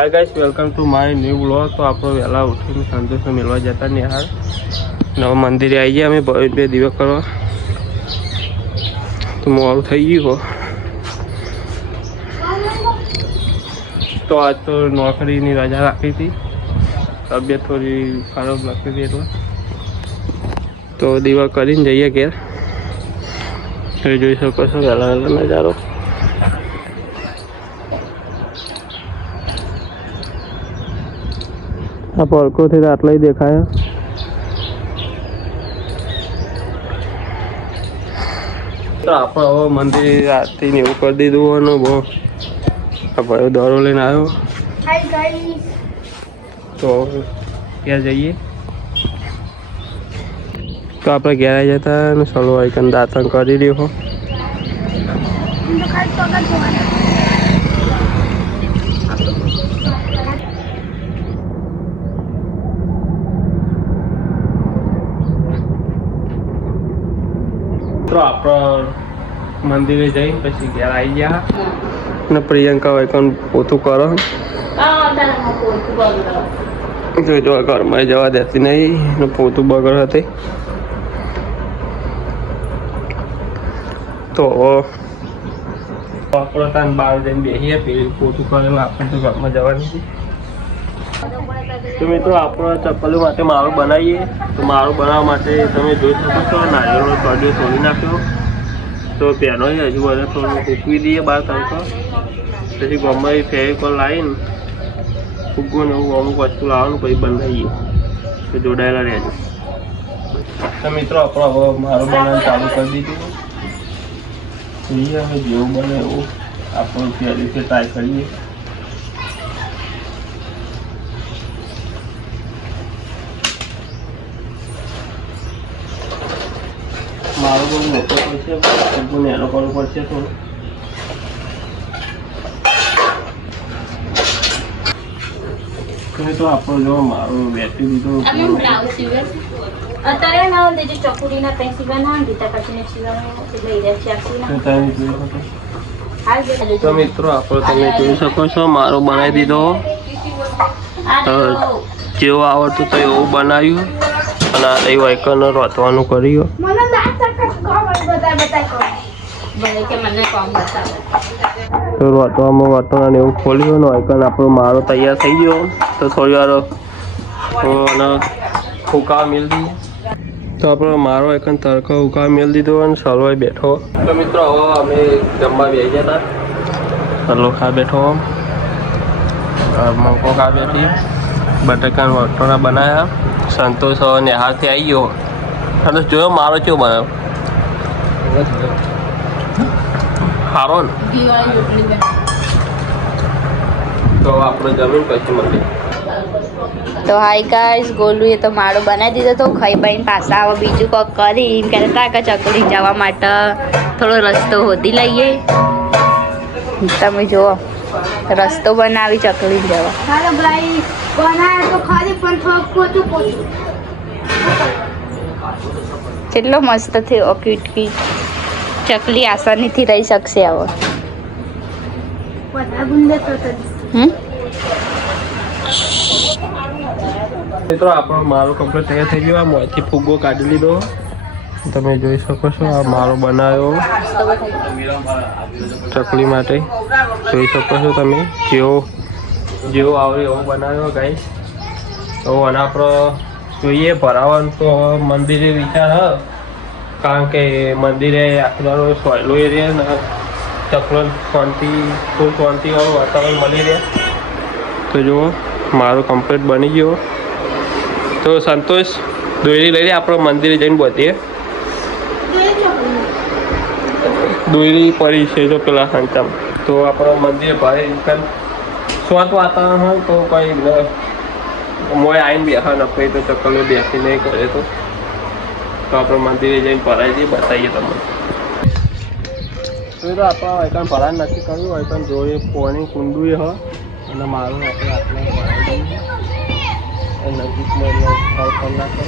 Hi guys, welcome to my new vlog. તો આપણે વહેલા ઉઠીને સંતોષને મેળવા જતા નિહાળ નવા મંદિરે આવી ગયા. અમે બે દિવસ કરવા તો મોડું થઈ ગયું તો આજ તો નોકરીની રજા રાખી હતી. તબિયત થોડી ખરાબ લાગતી હતી એટલે તો દિવસ કરીને જઈએ ઘેર. જોઈ શકો છો વહેલા વહેલા નજારો. આ પડકોથી આટલા દેખાય. તો આપણે હવે મંદિર આરતી ને એવું કરી દીધું અને બહુ ભાઈ દોરો લઈને આવ્યો તો ત્યાં જઈએ. તો આપણે ઘેર આવી જતા અને સલો આઈકન દાતન કરી રહ્યો. તો આપણે મંદિરે જઈ પછી ઘેર આવી ગયા અને પ્રિયંકા વાઈકન પોતું કરો જો ઘરમાં જવા દેતી નહીં પોતું બગડ હતી. તો આપણે ત્યાં બહાર જઈને બેસીએ પેલી પોતું કરેલું આપણે તો ઘરમાં જવાની. તો મિત્રો આપણે ચપ્પલો માટે માળો બનાવીએ. તો માળો બનાવવા માટે તમે જોઈ શકો છો નારિયેળનો કડિયો તોડી નાખ્યો. તો પેનો હજુ બધે થોડું ફૂંકવી દઈએ બહાર તડકો. પછી ગમે ફેવિકોલ લાવીને ફૂગવું ને એવું અમુક વસ્તુ લાવવાનું પછી બનાવીએ. તો જોડાયેલા રહેજો. તો મિત્રો આપણે હવે માળો બનાવવાનું ચાલુ કરી દીધું. જોઈએ હવે જેવું બને એવું આપણે તે રીતે ટ્રાય કરીએ. મારો બહુ મોટો પડશે પણ એનો કરવું પડશે થોડું. તો આપણો જો મારું બેટરી દીધું અત્યારે ના તે જે ચોકુડીના પેન્સિલ બનાવવાનું દીધા પછી સીવાનું લઈ રહ્યા છે. તો મિત્રો આપણે તમે જોઈ શકો છો મારો બનાવી દીધો. જેવું આવડતું તો એવું બનાવ્યું અને આ દહીં વાયકન રોતવાનું કર્યું. તો રોતવામાં વાટણ એવું ખોલ્યું ને વાયકન આપણો મારો તૈયાર થઈ ગયો. તો થોડી વાર અને ફૂંકા મેળ દઈએ. તો આપણો મારો એકન તડકો ઉકા મેળ દીધો અને સલવાઈ બેઠો. તો મિત્રો હવે અમે જમવા બેસી ગયા હતા. સલો ખા બેઠો, મંકો ખા બેઠી, બટાકાના વટોણા બનાવ્યા. સંતોષ નેહારથી આવી ગયો અને જોયો મારો કેવો બનાવ્યો સારો ને. તો આપણે જમીન પછી મળીએ. તો હાય ગાઈસ, ગોલુએ તો માળો બનાવી દીધો તો ખાઈ પાઈને પાછા આવો બીજું કોક કરી એમ કહેતા કે ચકડી જવા માટે થોડો રસ્તો હોધી લઈએ. તમે જુઓ રસ્તો બનાવી ચકડી જવા. કેટલો મસ્ત થયો ક્યુટ. ચકલી આસાનીથી રહી શકશે હવે. મિત્રો આપણો મારો કમ્પ્લીટ તૈયાર થઈ ગયો. મોંથી ફુગ્ગો કાઢી લીધો. તમે જોઈ શકો છો આ મારો બનાવ્યો ચકલી માટે. જોઈ શકો છો તમે જેવો આવે એવો બનાવ્યો ગાઈસ. તો અને આપણે જોઈએ ભરાવાનું તો મંદિરે વિચાર હ, કારણ કે મંદિરે આખો સોયલો એરિયા ને ચકલો શાંતિ ફૂલ શાંતિવાળું વાતાવરણ મળી રહે. તો જુઓ મારો કમ્પ્લીટ બની ગયો. તો સંતોષ દોયરી લઈ લે, આપણે મંદિરે જઈને બધીએ. દોયરી પડી છે જો પેલા હાંચામાં. તો આપણો મંદિર ભારે શાંત વાતાવરણ હોય તો કંઈ મોય આવીને બેસા ન પછી તો ચક્કર બેસી નહીં કરે. તો આપણે મંદિરે જઈને ભરાઈ દઈએ, બતાવીએ તમને. તો આપણે વાયકાન ભરાન નથી કર્યું. વાયકાન જોડે પોણી કુંડું હ અને મારું આપણે આટલે ભરાઈ દઈએ. નજીકમાં સ્થળ કરી નાખો.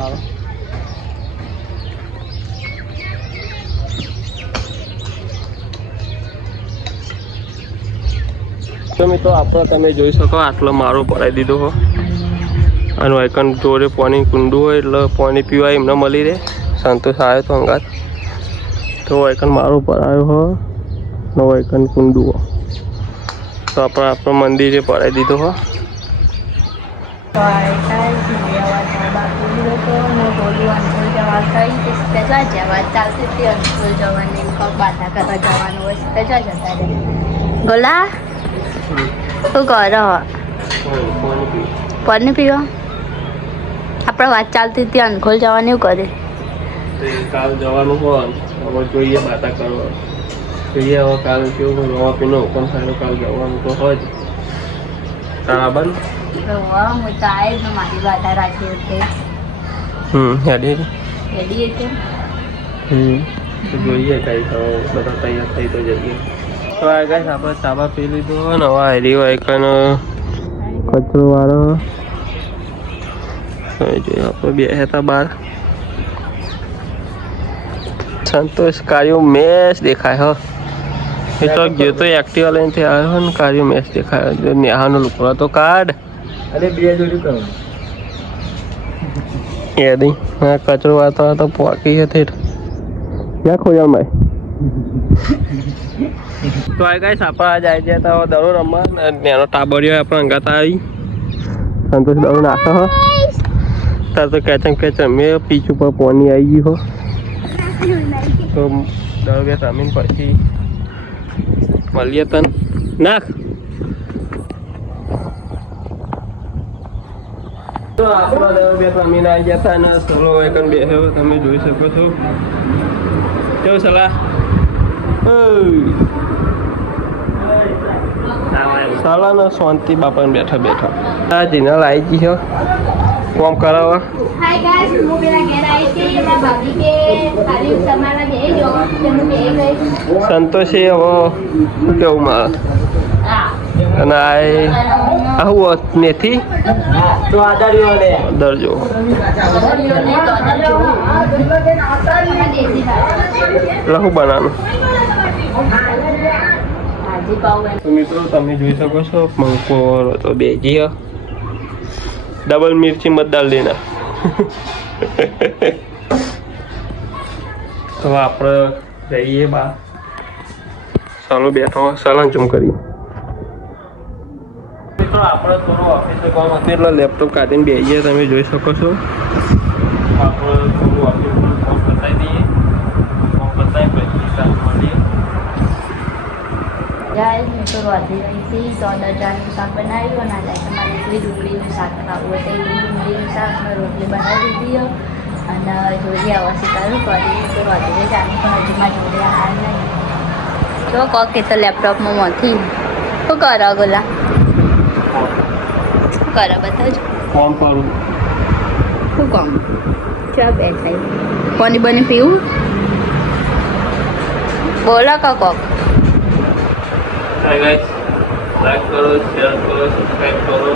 મારો તો મિત્રો આપણે તમે જોઈ શકો આટલો મારો પડાવી દીધો હો અને વાયકન જોડે પાણી કુંડું હોય એટલે પાણી પીવા એમને મળી રહે. સંતોષ આવ્યો તો અંગાત તો વાયકન મારો પડાયો હો ને વાયકન કુંડું હો તો આપણે આપણો મંદિરે પડાવી દીધો હો. ગોલા શું કરો? પાણી પીવા આપણે વાત ચાલતી હતી અંખોલ જવાની એવું કરે. કાલ જવાનું હોય હવે જોઈએ બાતા કરવા જોઈએ હવે કાલ કેવું નવા પીનો હુકમ થાય કાલ જવાનું તો હોય જ બરાબર. હું તો આવે જ મારી બાધા રાખી હતી. હેડી રેડી છે. તો જોઈએ કઈ તો બધા તૈયાર થઈ તો જઈએ. તો આ ગાઈસ આપણે ચાબા પી લીધો હોય ને હવે હેરી વાયકન કચરો વાળો જોઈએ આપણે બે હતા બહાર. સંતોષ કાર્યો મેચ દેખાય હો એ તો ગયો તો એક્ટિવા લઈને આવ્યો હોય ને કાર્યો મેચ દેખાય જો નેહાનો લુકડો તો કાઢ. અરે બે જોડી કરો એ નહીં હા કચરો વાતો તો પોકી હતી ક્યાં ખોજાણ ભાઈ. તો આ ગાઈસ આપણે આજ આવી ગયા હતા દડો રમવા એનો ટાબરિયો આપણે અંગાત આવી સંતોષ દડો નાખો હો તાર તો કેચમ મેં પીચ ઉપર પાણી આવી ગયું હો તો દડો બે રમીને પછી મળીએ તને નાખ. તો આપણા દડો બે રમીને આવી ગયા હતા અને સલો એકન બેસ્યો તમે જોઈ શકો છો. કેવું સલાહ સાલા ને શાંતિ બાપાને બેઠા બેઠા આ જીનલ આવી ગઈ કોમ કરાવવા. હાય ગાઈસ હું પેલા ઘેર આવી છે મારા ભાભી કે ખાલી તમારા ઘેર જો તમે બે ગઈ. સંતોષી હવે શું કેવું મારે અને આવું મેથી તો આદારીઓ લે દરજો લહુ બનાવવાનું. તો મિત્રો તમે જોઈ શકો છો પંખો તો બેજી ડબલ મિર્ચી મત ડાલ દેના. તો આપણે જઈએ બા ચાલો બેઠો સલાહ ચૂમ કરી. મિત્રો આપણે થોડું ઓફિસે કામ હતું એટલે લેપટોપ કાઢીને બેસીએ તમે જોઈ શકો છો. આપણે થોડું ઓફિસ કામ બતાવી દઈએ કામ બતાવી પછી કામ મળીએ. ગાઈસ મેં તો રોધી રહી હતી તો દરજાનું શાક બનાવ્યું અને આજે તમારે એટલી ડુંગળીનું શાક ખાવું હોય તો એટલી ડુંગળીનું શાક મેં રોટલી બનાવી દીધી અને જોઈએ આવા શીખાયું કરી તો રોધી રહી જાણું પણ હજુ મારા જોડે હાર નહીં. જો કહો કે તો લેપટોપમાં માંથી શું કરો ગોલા શું કરો બતાવજો કોમ કરું શું કામ ચા બેઠા પાણી બની પીવું બોલો કોક લાઈક કરો શેર કરો સબસ્ક્રાઈબ કરો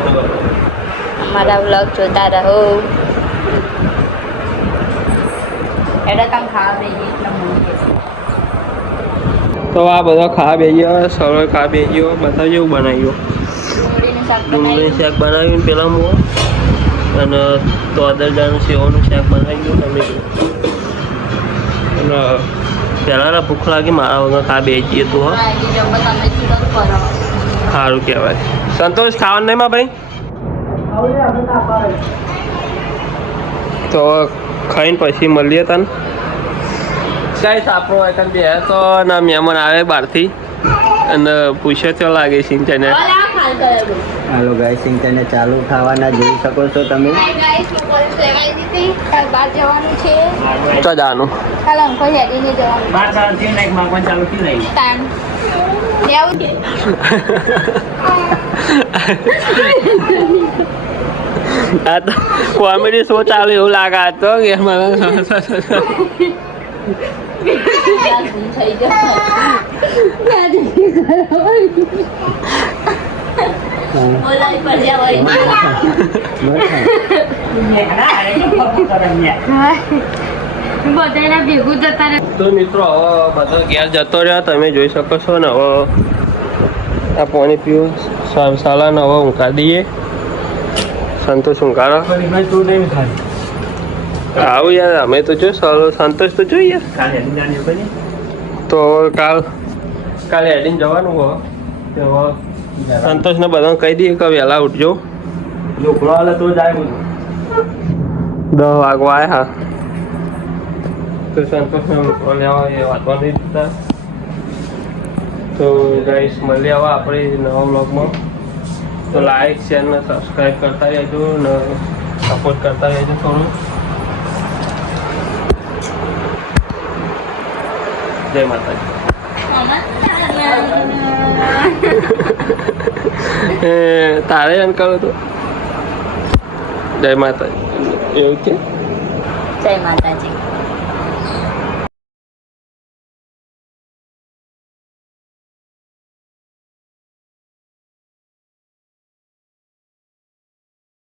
અમારા વ્લોગ જોતા રહો. એટલે તમે ખાવા બેસી એટલે મૂકી તો આ બધા ખાવા બેસી સરો ખાવા બેસી બતાવજો એવું બનાવ્યું. ડુંગળીનું શાક ડુંગળીનું શાક બનાવ્યું પેલા હું અને તોદરજાનું સેવાનું શાક બનાવ્યું તમે અને પહેલાં ભૂખ લાગી મારા વગર ખાવા બેસી તું હા સારું કહેવાય. સંતોષ ખાવાનું નહીં માં ભાઈ તો ખાઈને પછી મળીએ તને. ગાઈસ આપણો એકન બે તો ના મહેમાન આવે બહારથી અને પૂછે તો લાગે સિંચાઈને. હાલો ગાઈસ ઇન્ટરનેટ ચાલુ થવાના જોઈ શકો છો તમે. બહાર જવાનું છે તો જવાનું કાલે અંકો હેડીને જવાનું બાર ચાલુ થઈને એક માગવાનું ચાલુ થઈ જાય. ટાઈમ લેવું છે આ તો કોમેડી શો ચાલુ એવું લાગે આ તો કે મારા થઈ જાય બોલાવી પડ્યા હોય બધાના ભેગું જતા રહે. તો મિત્રો હવે બધો ઘેર જતો રહ્યો તમે જોઈ શકો છો ને હવે આ પાણી પીવું સાલાને હવે ઊંઘા દઈએ સંતોષ ઊંઘાડો આવું યાર અમે તો જો સંતોષ તો જોઈએ તો કાલે હેડીને જવાનું હોય તો હવે સંતોષને બધાને કહી દઈએ કે વહેલા ઉઠજો ઢોકળો હાલે તો જાય બધું 10 વાગવા આવ્યા તો સંતોષને લેવા એ વાંચવા નહીં દીધા તો ગાઈસ મળીએ હવે આપણે નવા વ્લોગમાં તો લાઈક શેર ને સબસ્ક્રાઈબ કરતા રહેજો ને સપોર્ટ કરતા રહેજો થોડું જય માતાજી તારે એમ કરો તો જય માતાજી એવું કે જય માતાજી.